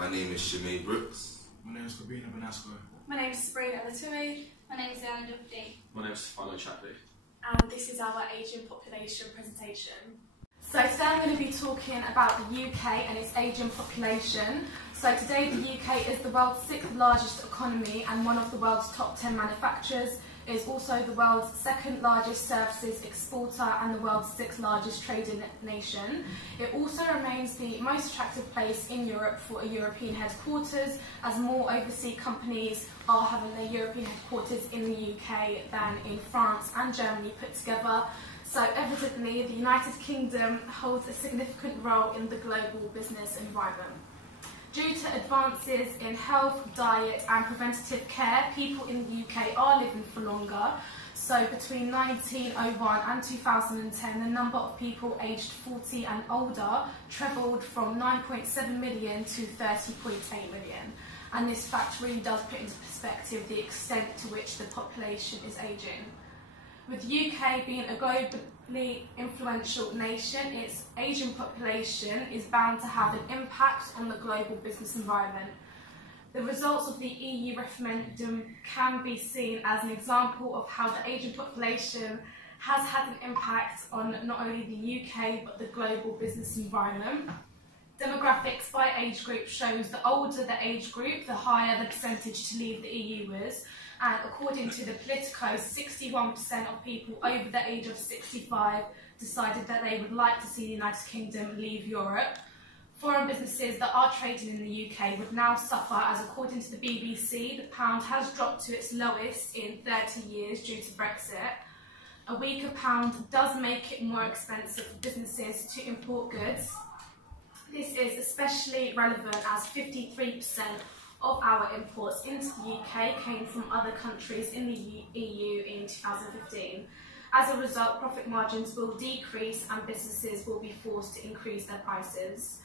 My name is Shimei Brooks. My name is Kabina Benasco. My name is Sabrina Elatui. My name is Anna Dufty. My name is Stefano Chapley. And this is our Asian population presentation. So today I'm going to be talking about the UK and its ageing population. So today the UK is the world's 6th largest economy and one of the world's top 10 manufacturers. It is also the world's 2nd largest services exporter and the world's 6th largest trading nation. It also remains the most attractive place in Europe for a European headquarters, as more overseas companies are having their European headquarters in the UK than in France and Germany put together. So evidently the United Kingdom holds a significant role in the global business environment. Due to advances in health, diet and preventative care, people in the UK are living for longer. So between 1901 and 2010, the number of people aged 40 and older trebled from 9.7 million to 30.8 million. And this fact really does put into perspective the extent to which the population is ageing. With the UK being a globally influential nation, its ageing population is bound to have an impact on the global business environment. The results of the EU referendum can be seen as an example of how the ageing population has had an impact on not only the UK but the global business environment. Demographics by age group shows the older the age group, the higher the percentage to leave the EU is. And according to the Politico, 61% of people over the age of 65 decided that they would like to see the United Kingdom leave Europe. Foreign businesses that are trading in the UK would now suffer, as according to the BBC, the pound has dropped to its lowest in 30 years due to Brexit. A weaker pound does make it more expensive for businesses to import goods. This is especially relevant as 53% of our imports into the UK came from other countries in the EU in 2015. As a result, profit margins will decrease and businesses will be forced to increase their prices.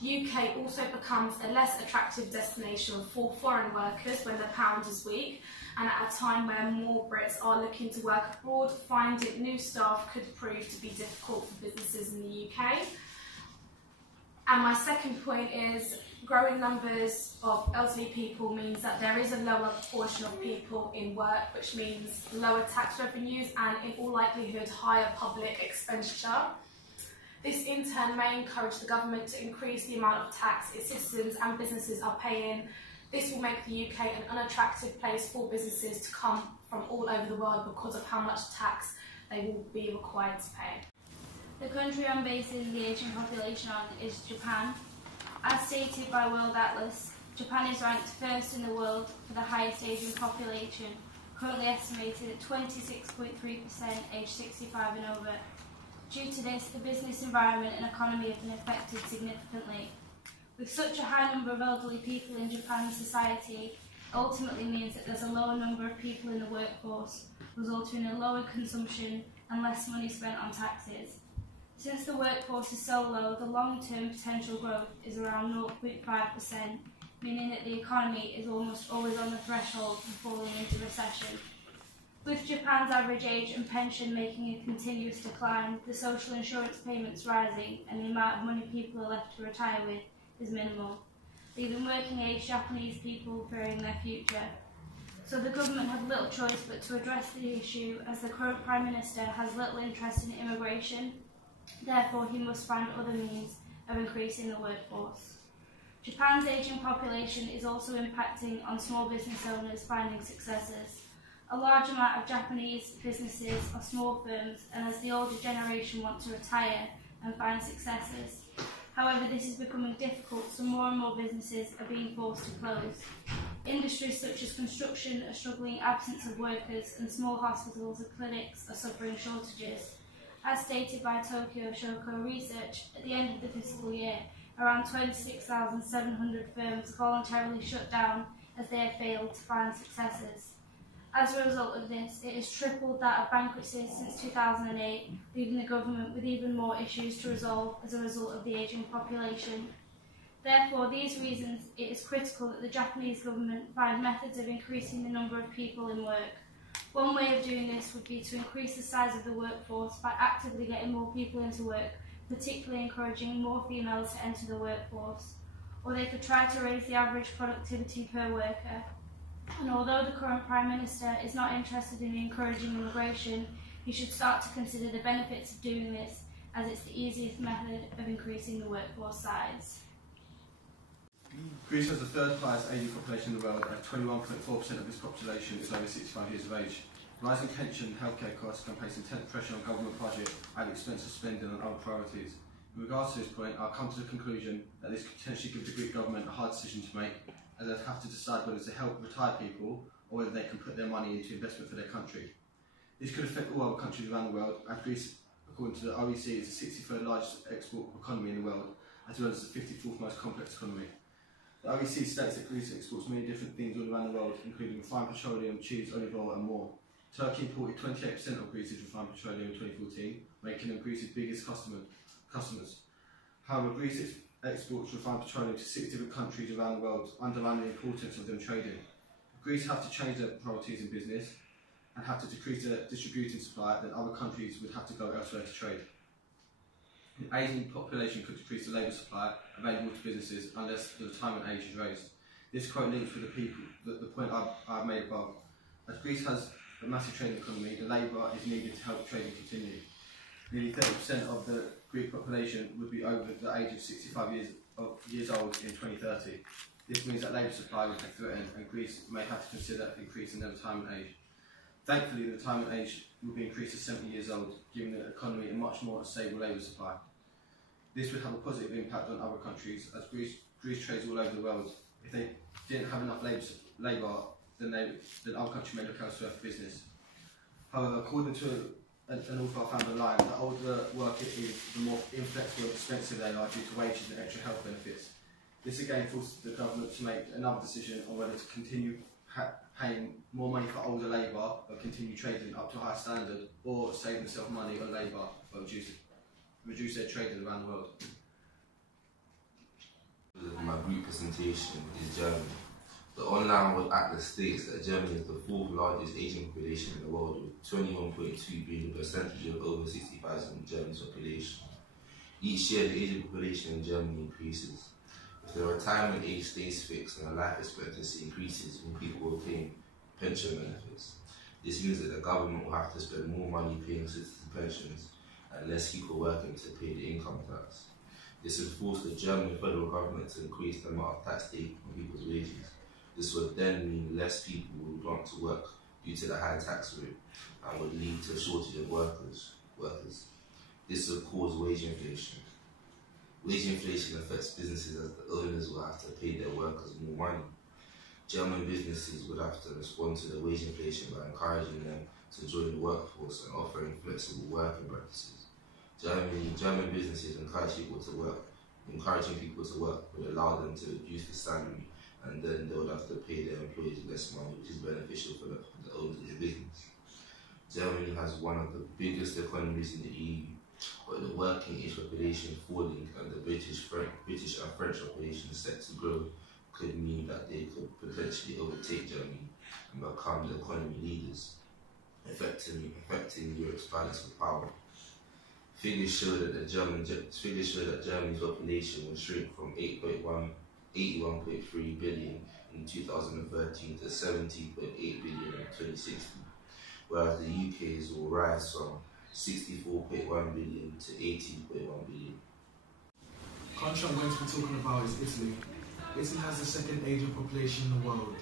The UK also becomes a less attractive destination for foreign workers when the pound is weak, and at a time where more Brits are looking to work abroad, finding new staff could prove to be difficult for businesses in the UK. And my second point is growing numbers of elderly people means that there is a lower proportion of people in work, which means lower tax revenues and in all likelihood higher public expenditure. This in turn may encourage the government to increase the amount of tax its citizens and businesses are paying. This will make the UK an unattractive place for businesses to come from all over the world because of how much tax they will be required to pay. The country I'm basing the ageing population on is Japan. As stated by World Atlas, Japan is ranked first in the world for the highest ageing population, currently estimated at 26.3% aged 65 and over. Due to this, the business environment and economy have been affected significantly. With such a high number of elderly people in Japan's society, it ultimately means that there's a lower number of people in the workforce, resulting in a lower consumption and less money spent on taxes. Since the workforce is so low, the long-term potential growth is around 0.5%, meaning that the economy is almost always on the threshold of falling into recession. With Japan's average age and pension making a continuous decline, the social insurance payments rising, and the amount of money people are left to retire with is minimal, leaving working-age Japanese people fearing their future. So the government have little choice but to address the issue, as the current Prime Minister has little interest in immigration. Therefore, he must find other means of increasing the workforce. Japan's ageing population is also impacting on small business owners finding successors. A large amount of Japanese businesses are small firms, and as the older generation want to retire and find successors. However, this is becoming difficult, so more and more businesses are being forced to close. Industries such as construction are struggling absence of workers, and small hospitals and clinics are suffering shortages. As stated by Tokyo Shoko Research, at the end of the fiscal year, around 26,700 firms voluntarily shut down as they have failed to find successors. As a result of this, it has tripled that of bankruptcies since 2008, leaving the government with even more issues to resolve as a result of the ageing population. Therefore, these reasons, it is critical that the Japanese government find methods of increasing the number of people in work. One way of doing this would be to increase the size of the workforce by actively getting more people into work, particularly encouraging more females to enter the workforce. or they could try to raise the average productivity per worker. And although the current Prime Minister is not interested in encouraging immigration, he should start to consider the benefits of doing this, as it's the easiest method of increasing the workforce size. Greece has the third highest aging population in the world, at 21.4% of its population is over 65 years of age. Rising pension and healthcare costs can place intense pressure on government budget at the expense of spending on other priorities. In regards to this point, I'll come to the conclusion that this could potentially give the Greek government a hard decision to make, as they'd have to decide whether to help retire people or whether they can put their money into investment for their country. This could affect all other countries around the world, as Greece, according to the OECD, is the 63rd largest export economy in the world, as well as the 54th most complex economy. The OECD states that Greece exports many different things all around the world, including refined petroleum, cheese, olive oil and more. Turkey imported 28% of Greece's refined petroleum in 2014, making them Greece's biggest customers. However, Greece exports refined petroleum to 6 different countries around the world, underlining the importance of them trading. Greece have to change their priorities in business and have to decrease their distributing supply, then other countries would have to go elsewhere to trade. An ageing population could decrease the labour supply available to businesses unless the retirement age is raised. This quote links with the point I've made above. As Greece has a massive trading economy, the labour is needed to help trading continue. Nearly 30% of the Greek population would be over the age of 65 years old in 2030. This means that labour supply would be threatened and Greece may have to consider increasing their retirement age. Thankfully, the retirement age will be increased to 70 years old, giving the economy a much more stable labour supply. This would have a positive impact on other countries, as Greece trades all over the world. If they didn't have enough labour, then other countries may look elsewhere for business. However, according to an author I found online, the older worker is, the more inflexible and expensive they are due to wages and extra health benefits. This again forces the government to make another decision on whether to continue paying more money for older labour but continue trading up to a higher standard, or save themselves money on labour but reduce their trading around the world. My group presentation is Germany. The online World Atlas states that Germany is the 4th largest Asian population in the world, with 21.2 being the percentage of over 60,000 in Germany's population. Each year, the Asian population in Germany increases. If the retirement age stays fixed and the life expectancy increases, more people will claim pension benefits. This means that the government will have to spend more money paying citizens' pensions and less people working to pay the income tax. This would force the German federal government to increase the amount of tax taken on people's wages. This would then mean less people would want to work due to the high tax rate and would lead to a shortage of workers. This would cause wage inflation. Wage inflation affects businesses as the owners will have to pay their workers more money. German businesses would have to respond to the wage inflation by encouraging them to join the workforce and offering flexible working practices. German businesses encouraging people to work would allow them to reduce the salary, and then they would have to pay their employees less money, which is beneficial for the owners of the business. Germany has one of the biggest economies in the EU, but the working age population falling and the British and French population set to grow could mean that they could potentially overtake Germany and become the economy leaders, affecting Europe's balance of power. Figures show that Germany's population will shrink from 81.3 billion in 2013 to 70.8 billion in 2060, whereas the UK's will rise from 64.1 billion to 18.1 billion. The country I'm going to be talking about is Italy. Italy has the second aging population in the world.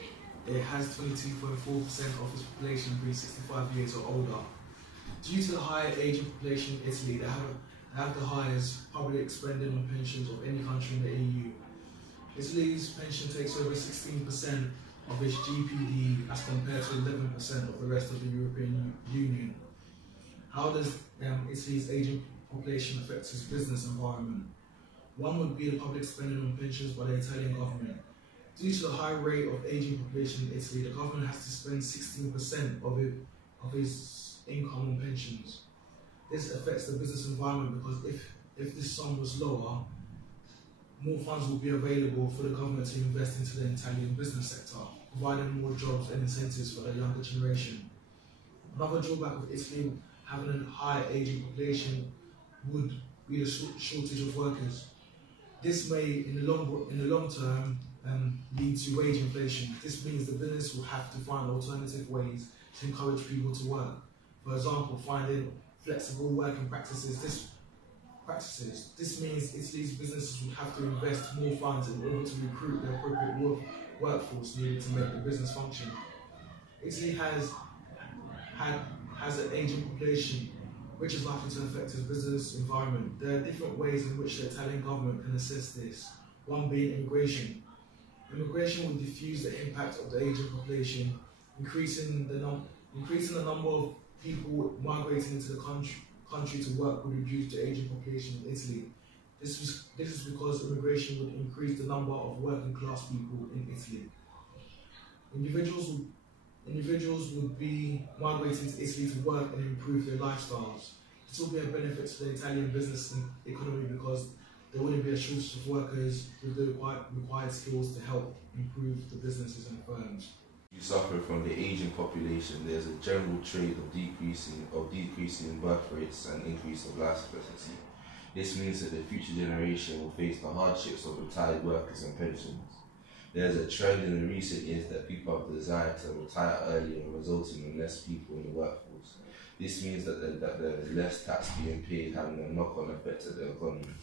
It has 22.4% of its population being 65 years or older. Due to the high aging population in Italy, they have the highest public spending on pensions of any country in the EU. Italy's pension takes over 16% of its GPD as compared to 11% of the rest of the European Union. How does Italy's aging population affect its business environment? One would be the public spending on pensions by the Italian government. Due to the high rate of aging population in Italy, the government has to spend 16% of its income on pensions. This affects the business environment because if this sum was lower, more funds will be available for the government to invest into the Italian business sector, providing more jobs and incentives for the younger generation. Another drawback of Italy having a high aging population would be the shortage of workers. This may, in the long term, lead to wage inflation. This means the business will have to find alternative ways to encourage people to work. For example, finding flexible working practices. This means Italy's businesses would have to invest more funds in order to recruit the appropriate workforce needed to make the business function. Italy has an aging population, which is likely to affect its business environment. There are different ways in which the Italian government can assess this. One being immigration. Immigration will diffuse the impact of the aging population, increasing the number of people migrating into the country to work would reduce the aging population in Italy. This is because immigration would increase the number of working class people in Italy. Individuals would be migrating to Italy to work and improve their lifestyles. This will be a benefit to the Italian business economy because there wouldn't be a shortage of workers with the required skills to help improve the businesses and firms. You suffer from the aging population. There's a general trend of decreasing birth rates and increase of life expectancy. This means that the future generation will face the hardships of retired workers and pensions. There's a trend in the recent years that people have the desire to retire earlier, resulting in less people in the workforce. This means that there is less tax being paid, having a knock-on effect to the economy.